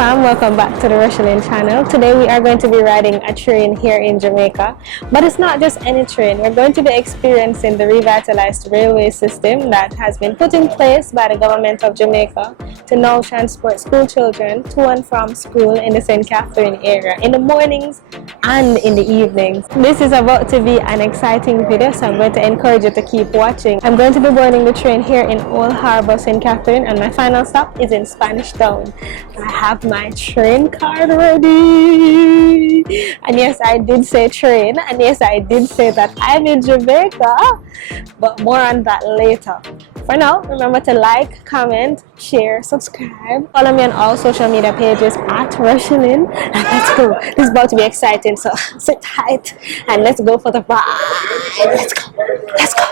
fam, welcome back to the Rochielin channel. Today we are going to be riding a train here in Jamaica, but it's not just any train. We're going to be experiencing the revitalized railway system that has been put in place by the government of Jamaica to now transport school children to and from school in the St. Catherine area in the mornings and in the evenings. This is about to be an exciting video, so I'm going to encourage you to keep watching. I'm going to be boarding the train here in Old Harbour, St. Catherine, and my final stop is in Spanish Town. I have my train card ready, and yes, I did say train, and yes, I did say that I'm in Jamaica, but more on that later. For now, remember to like, comment, share, subscribe. Follow me on all social media pages at Rochielin, and let's go. This is about to be exciting, so sit tight and let's go for the ride. Let's go, let's go,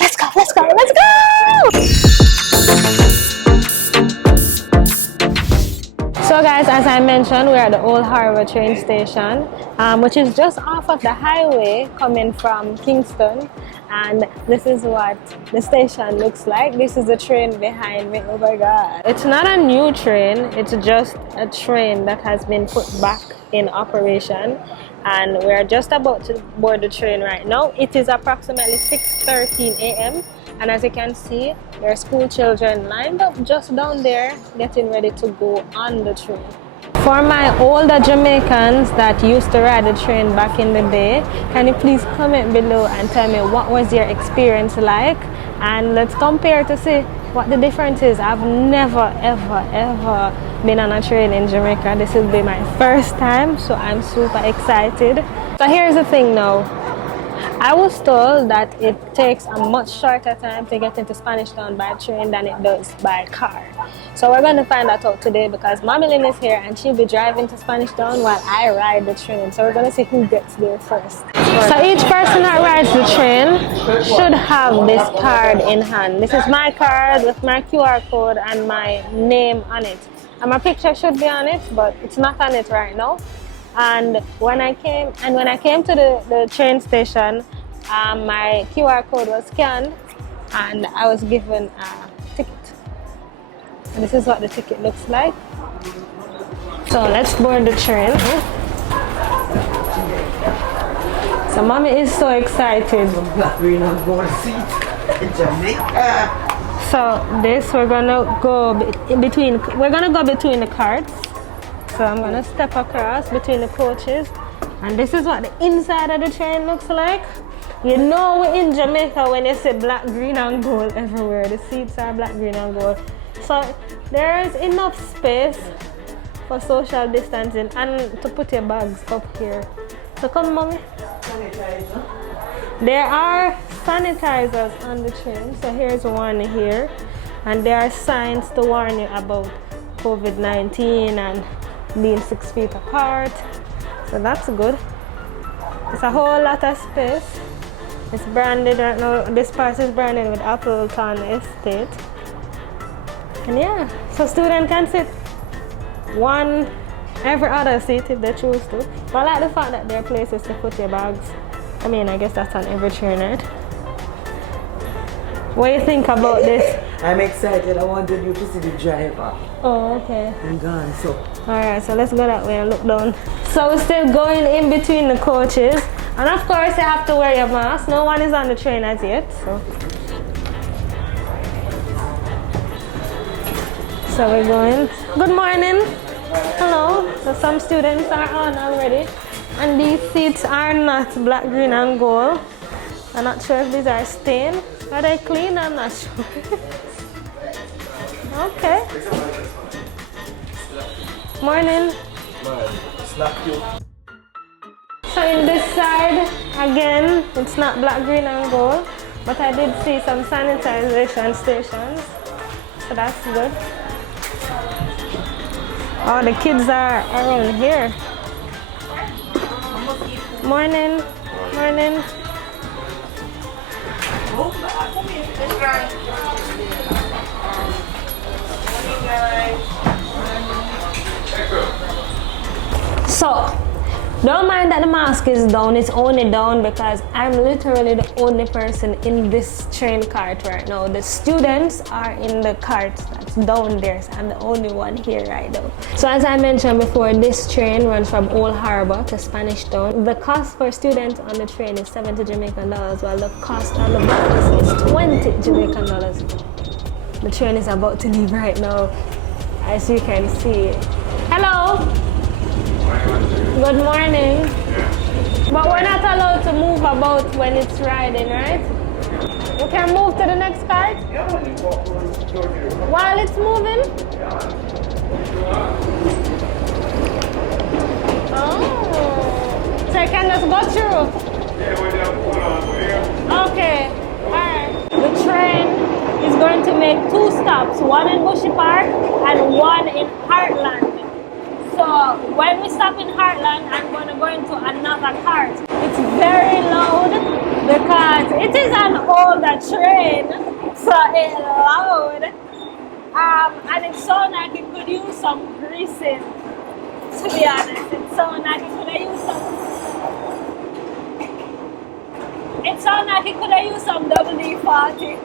let's go, let's go, let's go! So guys, as I mentioned, we're at the Old Harbour train station, which is just off of the highway coming from Kingston, and this is what the station looks like. This is the train behind me. Oh my god, it's not a new train, it's just a train that has been put back in operation, and we're just about to board the train right now. It is approximately 6:13 a.m. and as you can see, there are school children lined up just down there getting ready to go on the train. For my older Jamaicans that used to ride the train back in the day, can you please comment below and tell me what was your experience like, and let's compare to see what the difference is. I've never ever been on a train in Jamaica. This will be my first time, so I'm super excited. So here's the thing now. I was told that it takes a much shorter time to get into Spanish Town by train than it does by car. So we're going to find that out today because MR.MALCOLM is here and she'll be driving to Spanish Town while I ride the train. So we're going to see who gets there first. So each person that rides the train should have this card in hand. This is my card with my QR code and my name on it. And my picture should be on it, but it's not on it right now. And when I came to the train station, my QR code was scanned and I was given a ticket. And this is what the ticket looks like. So let's board the train. So mommy is so excited. So this we're gonna go between the carts. So I'm gonna step across between the coaches, and this is what the inside of the train looks like. You know we're in Jamaica when you see black, green and gold everywhere. The seats are black, green and gold. So there is enough space for social distancing and to put your bags up here. So come mommy. There are sanitizers on the train. So here's one here, and there are signs to warn you about COVID-19 and being 6 feet apart, so that's good. It's a whole lot of space. It's branded right now. This part is branded with Appleton Estate, and yeah, so students can sit one every other seat if they choose to. But I like the fact that there are places to put your bags. I mean, I guess that's on every train, right? What do you think about this? I'm excited. I wanted you to see the driver. Oh, okay. I'm gone, so. Alright, so let's go that way and look down. So we're still going in between the coaches. And of course you have to wear your mask. No one is on the train as yet. So we're going. Good morning. Hello. So some students are on already. And these seats are not black, green and gold. I'm not sure if these are stained. Are they clean? I'm not sure. Okay. Morning. So in this side, again, it's not black, green and gold, but I did see some sanitization stations, so that's good. Oh, the kids are around here. Morning. Morning. So Don't mind that the mask is down, it's only down because I'm literally the only person in this train cart right now. The students are in the cart that's down there, so I'm the only one here right now. So as I mentioned before, this train runs from Old Harbor to Spanish Town. The cost for students on the train is 70 Jamaican dollars, while the cost on the bus is 20 Jamaican dollars. The train is about to leave right now, as you can see. Hello! Good morning. But we're not allowed to move about when it's riding, right? We can move to the next cart? While it's moving? Oh. So you can just go through? Okay. Alright. The train is going to make 2 stops, one in Bushy Park and one in Heartland. So when we stop in Heartland, I'm going to go into another cart. It's very loud because it is an older train, so it's loud. And it sounds like it could use some greasing, to be honest. It sounds like it could have used some WD-40.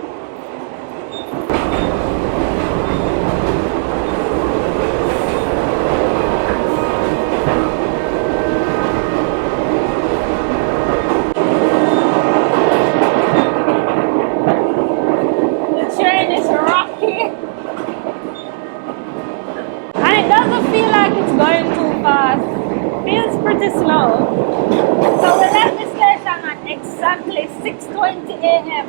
Slow. So we left the station at exactly 6:20 a.m.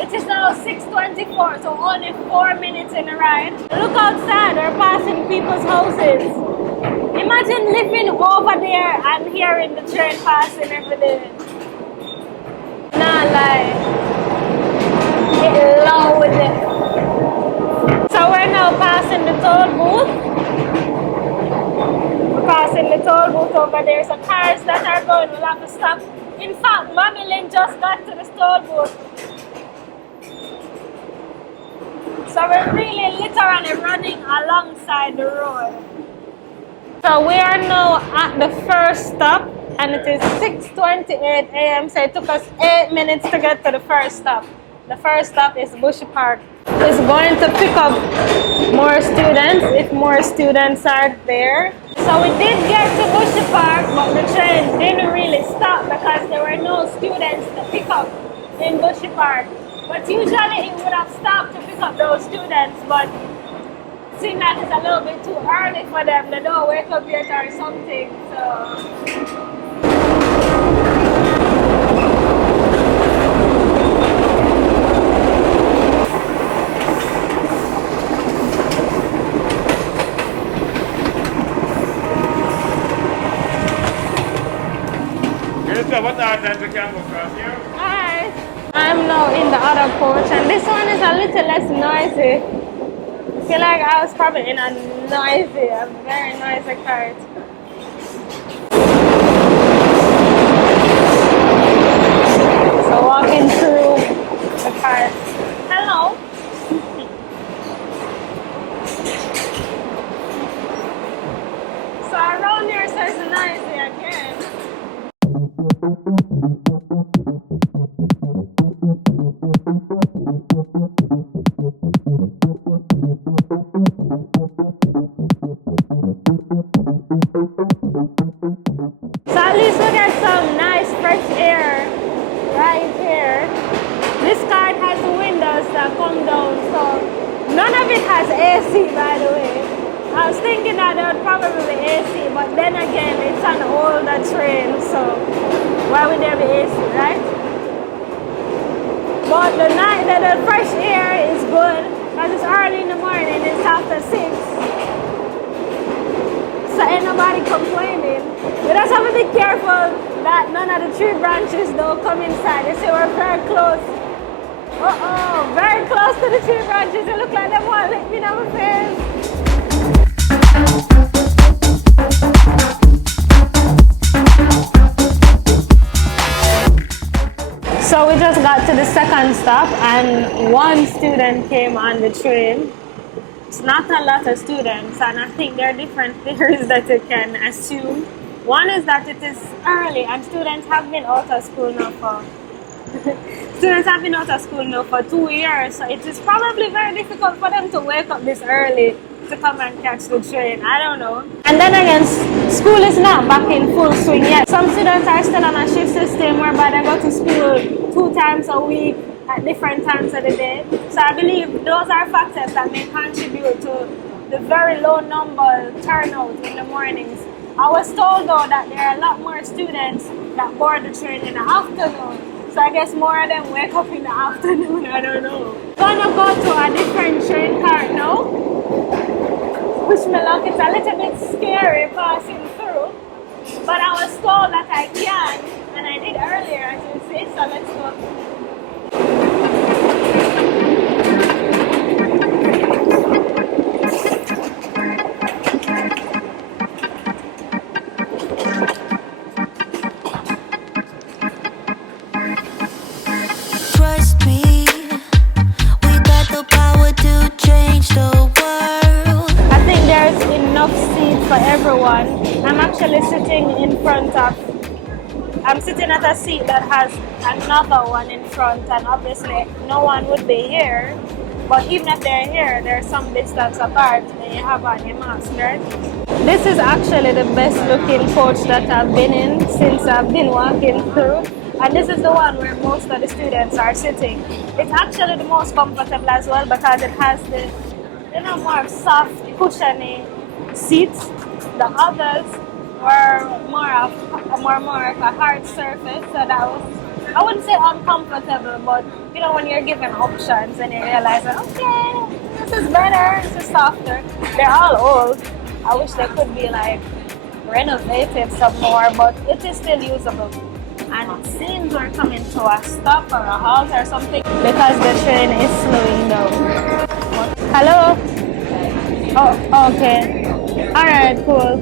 It is now 6:24, so only 4 minutes in a ride. Look outside, we're passing people's houses. Imagine living over there and hearing the train passing every day. Nah, lie. It's loud. So we're now passing the toll booth. Passing the toll booth over there, so cars that are going will have to stop. In fact, MR.MALCOLM just got to the toll booth. So we're really literally running alongside the road. So we are now at the first stop and it is 6:28 a.m. So it took us 8 minutes to get to the first stop. The first stop is Bushy Park. It's going to pick up more students if more students are there. So we did get to Bushy Park, but the train didn't really stop because there were no students to pick up in Bushy Park. But usually it would have stopped to pick up those students, but seeing that it's a little bit too early for them, they don't wake up yet or something, so. Alright, I'm now in the other coach and this one is a little less noisy. I feel like I was probably in a very noisy cart. So walking through the cart. Hello. So around here so it's noisy again. So at least we get some nice fresh air right here. This cart has windows that come down, so none of it has AC, by the way. I was thinking that there would probably be AC, but then again, it's an older train, so why would there be AC, right? But the fresh air is good, because it's early in the morning, it's after 6. So ain't nobody complaining. We just have to be careful that none of the tree branches don't come inside. You see, we're very close. Very close to the tree branches. It look like they want to lick me in my face. So we just got to the second stop and one student came on the train. It's not a lot of students and I think there are different theories that you can assume. One is that it is early and students have been out of school now for students have been out of school now for 2 years, so it is probably very difficult for them to wake up this early to come and catch the train. I don't know. And then again, school is not back in full swing yet. Some students are still on a shift system whereby they go to school 2 times a week at different times of the day. So I believe those are factors that may contribute to the very low number turnout in the mornings. I was told though that there are a lot more students that board the train in the afternoon. So I guess more of them wake up in the afternoon, I don't know. Gonna go to a different train car now. Wish me luck, it's a little bit scary passing through. But I was told that I can, and I did earlier as you see, so let's go. For everyone. I'm actually sitting in front of, I'm sitting at a seat that has another one in front, and obviously no one would be here, but even if they're here, there's some distance apart and you have on your mask, right? This is actually the best looking coach that I've been in since I've been walking through, and this is the one where most of the students are sitting. It's actually the most comfortable as well because it has the, you know, more soft, cushiony seats. The others were more of a hard surface, so that was, I wouldn't say uncomfortable, but you know when you're given options and you realize that okay, this is better, this is softer. They're all old. I wish they could be like renovated some more, but it is still usable. And it seems we're coming to a stop or a halt or something because the train is slowing down. Hello? Oh, okay. Alright, cool.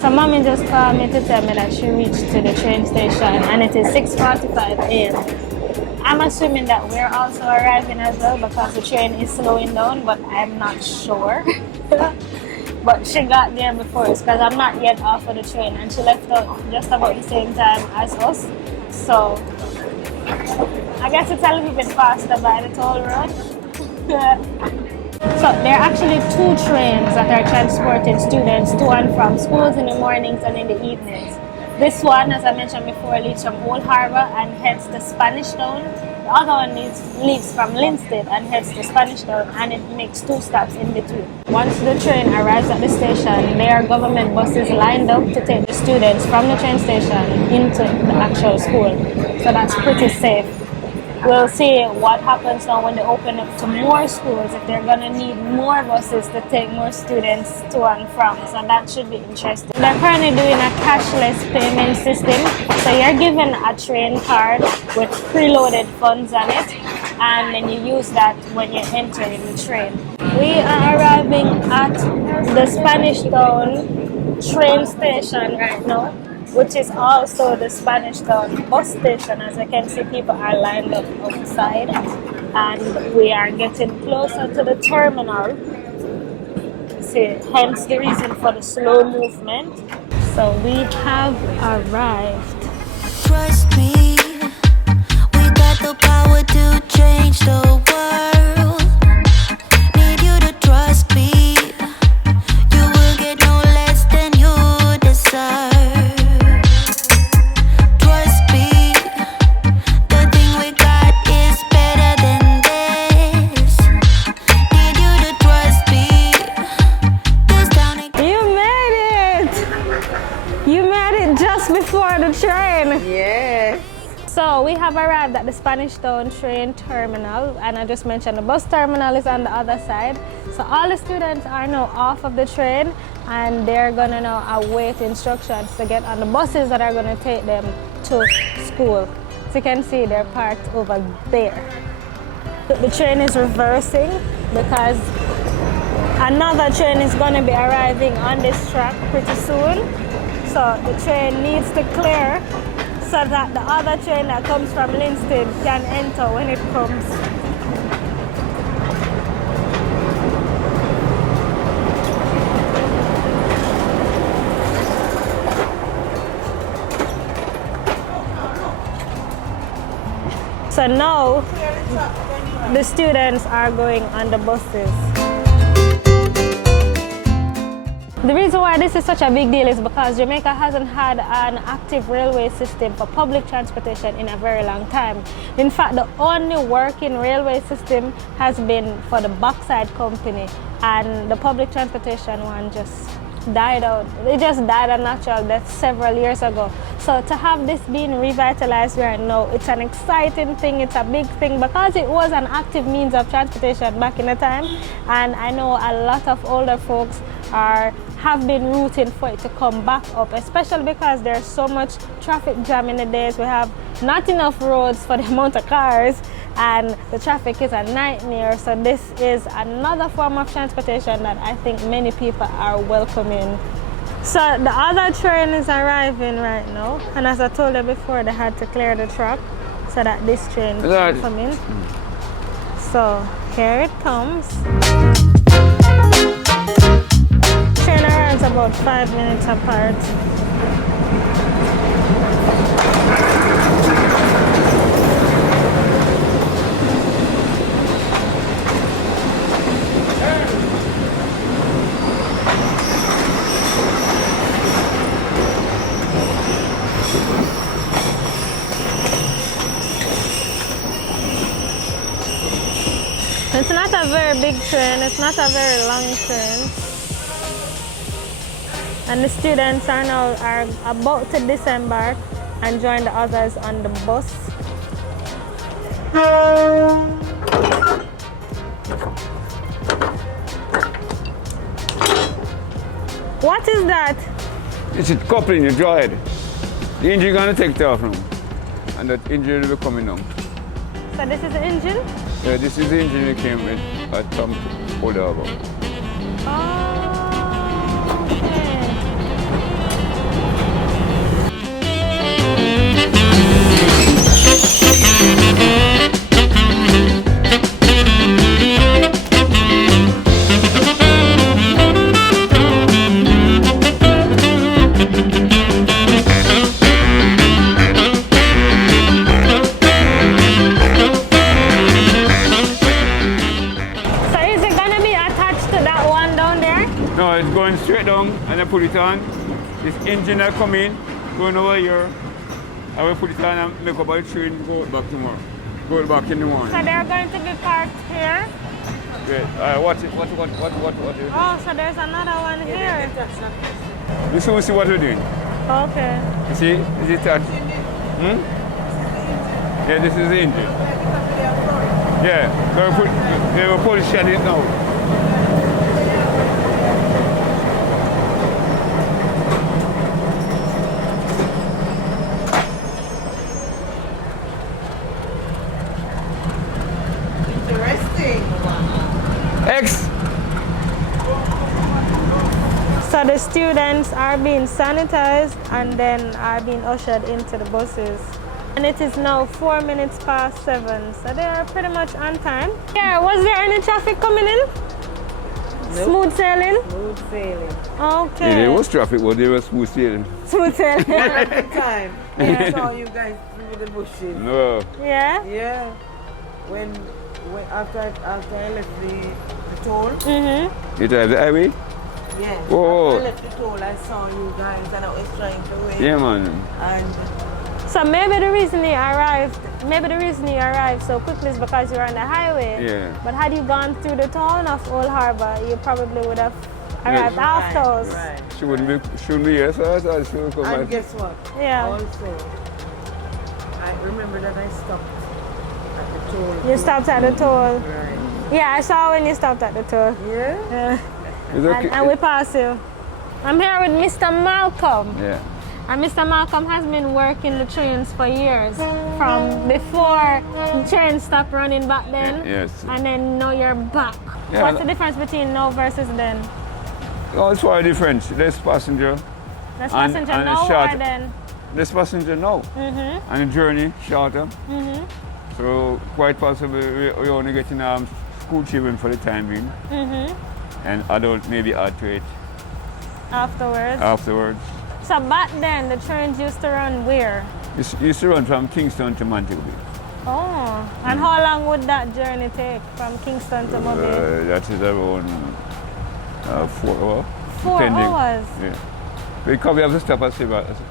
So mommy just called me to tell me that she reached to the train station and it is 6:45 a.m. I'm assuming that we're also arriving as well because the train is slowing down, but I'm not sure. But she got there before us because I'm not yet off of the train, and she left out just about the same time as us. So I guess it's a little bit faster by the toll road. So there are actually 2 trains that are transporting students to and from schools in the mornings and in the evenings. This one, as I mentioned before, leaves from Old Harbour and heads to Spanish Town. The other one leaves from Linstead and heads to Spanish Town, and it makes 2 stops in between. Once the train arrives at the station, there are government buses lined up to take the students from the train station into the actual school. So that's pretty safe. We'll see what happens now when they open up to more schools, if they're going to need more buses to take more students to and from. So that should be interesting. They're currently doing a cashless payment system. So you're given a train card with preloaded funds on it, and then you use that when you're entering the train. We are arriving at the Spanish Town train station right now, which is also the Spanish Town bus station. As you can see, people are lined up outside, and we are getting closer to the terminal. See, hence the reason for the slow movement. So we have arrived. Trust me, we got the power to change the world. Need you to trust me. You will get no less than you deserve. Before the train. Yeah. So we have arrived at the Spanish Town train terminal, and I just mentioned the bus terminal is on the other side. So all the students are now off of the train, and they're gonna now await instructions to get on the buses that are gonna take them to school. So you can see they're parked over there. The train is reversing because another train is gonna be arriving on this track pretty soon. So the train needs to clear so that the other train that comes from Linstead can enter when it comes. So now the students are going on the buses. The reason why this is such a big deal is because Jamaica hasn't had an active railway system for public transportation in a very long time. In fact, the only working railway system has been for the Backside Company, and the public transportation one just died out. It just died a natural death several years ago. So to have this being revitalized right now, it's an exciting thing, it's a big thing because it was an active means of transportation back in the time, and I know a lot of older folks have been rooting for it to come back up, especially because there's so much traffic jam in the days. We have not enough roads for the amount of cars, and the traffic is a nightmare. So this is another form of transportation that I think many people are welcoming. So the other train is arriving right now, and as I told you before, they had to clear the track so that this train can come in. So here it comes. Train arrives about 5 minutes apart. It's not a very big train, it's not a very long train. And the students are now about to disembark and join the others on the bus. What is that? It's a coupling, you draw it. The engine gonna take it off now. And that engine will be coming down. So this is the engine? Yeah, this is the engine that came with a thumb holder over. Oh, okay. No, it's going straight down and I put it on. This engine will come in, going over here. I will put it on and make up a train, go back tomorrow. Go back in the morning. So they're going to be parked here? Great. What? Oh, so there's another one here. You see what we're doing? Okay. You see? Is it that? Yeah, this is the engine. Yeah, they will polish it now. X. So the students are being sanitized and then are being ushered into the buses. And it is now 4 minutes past 7, so they are pretty much on time. Yeah, was there any traffic coming in? Nope. Smooth sailing? Smooth sailing. Okay. Yeah, there was traffic, but there was smooth sailing. Smooth sailing. At the time, Yeah. I saw you guys through the bushes. No. Yeah? Yeah. When after I left the toll. Mm-hmm. You drive the highway? Yeah. Oh. After I left the toll, I saw you guys and I was trying to wait. Yeah, man. And So maybe the reason he arrived so quickly is because you were on the highway. Yeah. But had you gone through the town of Old Harbour, you probably would have arrived after us. Right. She shouldn't be here, so I thought she would come And back. guess what? Yeah. Also, I remember that I stopped at the toll. You stopped at the toll. Right. Yeah, I saw when you stopped at the toll. Yeah? Yeah. It's okay. And we pass you. I'm here with Mr. Malcolm. Yeah. And Mr. Malcolm has been working the trains for years. From before the train stopped running back then. Yes. And then now you're back. Yeah, What's the difference between now versus then? Oh, it's quite different. Less passenger. Less And- passenger and now short. or then? Less passenger now. Mm-hmm. And the journey shorter. Mm-hmm. So quite possibly we're only getting school children for the time being. Mm-hmm. And adult maybe add to it afterwards. So back then the trains used to run where? It used to run from Kingston to Montego Bay. Oh, And how long would that journey take from Kingston to Mobile? That is around 4 hours. 4 depending. hours? Yeah. Because we have to stop at a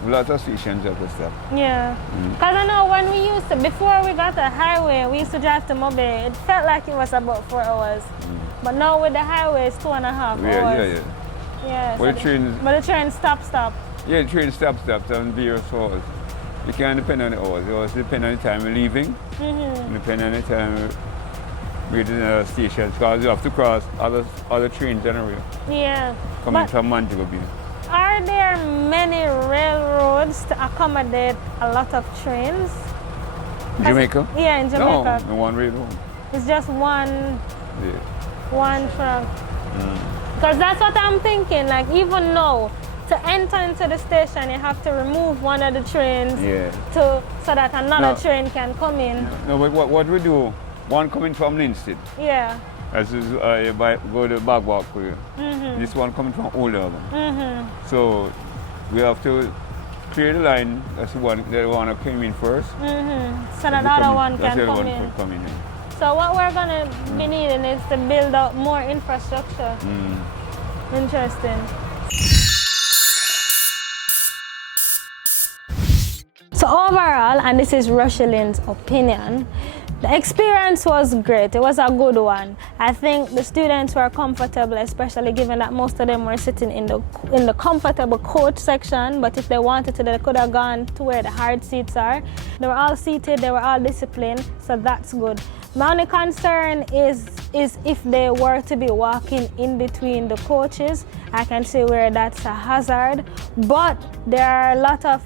lot of stations have to stop. Yeah. Because I know when we used to, before we got the highway, we used to drive to Mobile. It felt like it was about 4 hours. But now with the highway, it's 2.5 hours. Yeah. Yeah. But the train stop. Yeah, the train stops and various hours. You can't depend on the hours. It also depend on the time we're leaving. Depend on the time we're in the stations. Because you have to cross other trains anyway. Yeah. Coming from Montego Bay. Are there many railroads to accommodate a lot of trains? Jamaica? Yeah, in Jamaica. No, one railroad. It's just one track. Because that's what I'm thinking. Like even now, to enter into the station, you have to remove one of the trains so that another train can come in. No, but what we do, one coming from Linstead. Yeah. As is, go to back walk for you. This one coming from Old Urban. So we have to clear the line. That's the one that came in first. So that the other one can come in. So what we're gonna be needing is to build up more infrastructure. Interesting. So overall, and this is Rochielin's opinion, the experience was great. It was a good one. I think the students were comfortable, especially given that most of them were sitting in the comfortable coach section. But if they wanted to, they could have gone to where the hard seats are. They were all seated, they were all disciplined, so that's good. My only concern is if they were to be walking in between the coaches. I can see where that's a hazard. But there are a lot of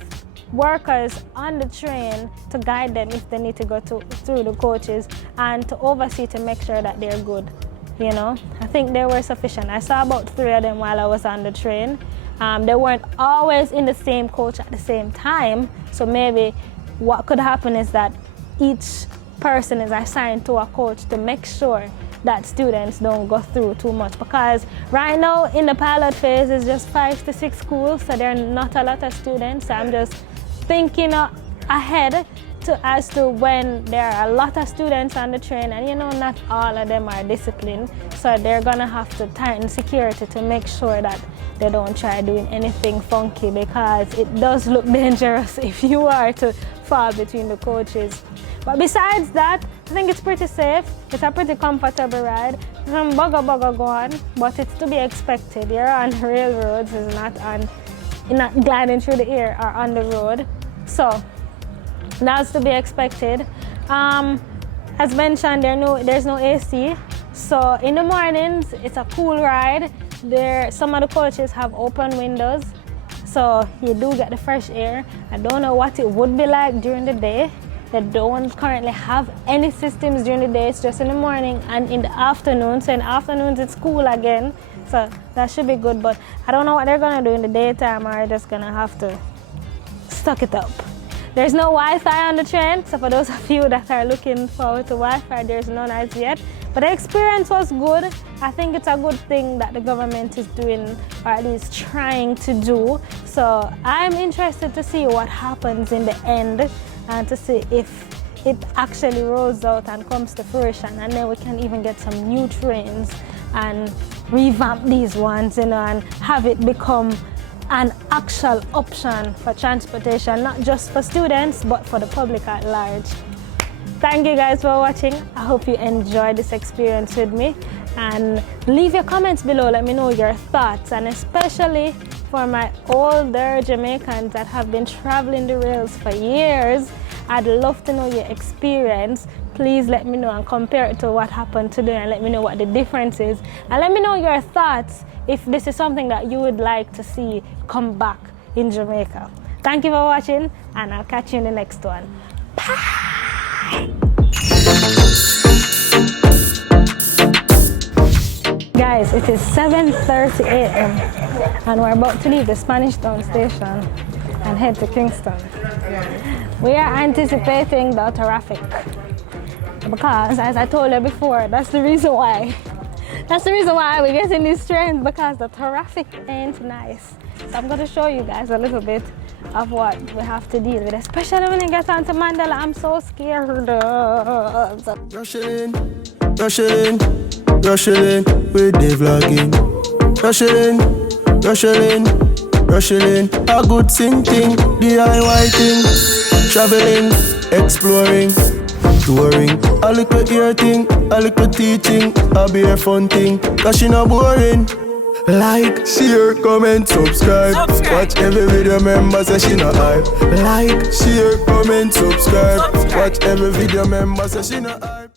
workers on the train to guide them if they need to go through the coaches and to oversee to make sure that they're good. You know, I think they were sufficient. I saw about 3 of them while I was on the train. They weren't always in the same coach at the same time, so maybe what could happen is that each person is assigned to a coach to make sure that students don't go through too much, because right now in the pilot phase it's just 5 to 6 schools, so there are not a lot of students. So I'm just thinking ahead as to when there are a lot of students on the train, and you know, not all of them are disciplined, so they're gonna have to tighten security to make sure that they don't try doing anything funky, because it does look dangerous if you are to fall between the coaches. But besides that, I think it's pretty safe. It's a pretty comfortable ride. Some bugger going, but it's to be expected. You're on railroads, you're not gliding through the air or on the road. So that's to be expected. As mentioned, there's no AC. So in the mornings, it's a cool ride. Some of the coaches have open windows, so you do get the fresh air. I don't know what it would be like during the day. They don't currently have any systems during the day. It's just in the morning and in the afternoon. So in the afternoons, it's cool again. So that should be good, but I don't know what they're gonna do in the daytime, or just gonna have to suck it up. There's no Wi-Fi on the train, so for those of you that are looking forward to Wi-Fi, there's none as yet. But the experience was good. I think it's a good thing that the government is doing, or at least trying to do. So I'm interested to see what happens in the end, and to see if it actually rolls out and comes to fruition, and then we can even get some new trains and revamp these ones, you know, and have it become an actual option for transportation, not just for students, but for the public at large. Thank you guys for watching. I hope you enjoyed this experience with me, and leave your comments below. Let me know your thoughts, and especially for my older Jamaicans that have been traveling the rails for years, I'd love to know your experience. Please let me know and compare it to what happened today, and let me know what the difference is. And let me know your thoughts if this is something that you would like to see come back in Jamaica. Thank you for watching, and I'll catch you in the next one. Bye! Guys, it is 7:30 a.m. and we're about to leave the Spanish Town station and head to Kingston. We are anticipating the traffic, because as I told you before, that's the reason why we get in these trains, because the traffic ain't nice. So I'm going to show you guys a little bit of what we have to deal with, especially when I get onto Mandela. I'm so scared. Rochielin, Rochielin, Rochielin, with the vlogging. Rochielin, Rochielin, Rochielin, a good thing, DIY thing, traveling, exploring, touring, a little ear thing, a little teaching, a be a fun thing, cause she not boring. Like, share, comment, subscribe. Watch every video, member say she not hype. Like, share, comment, subscribe. Watch every video, member say she not hype.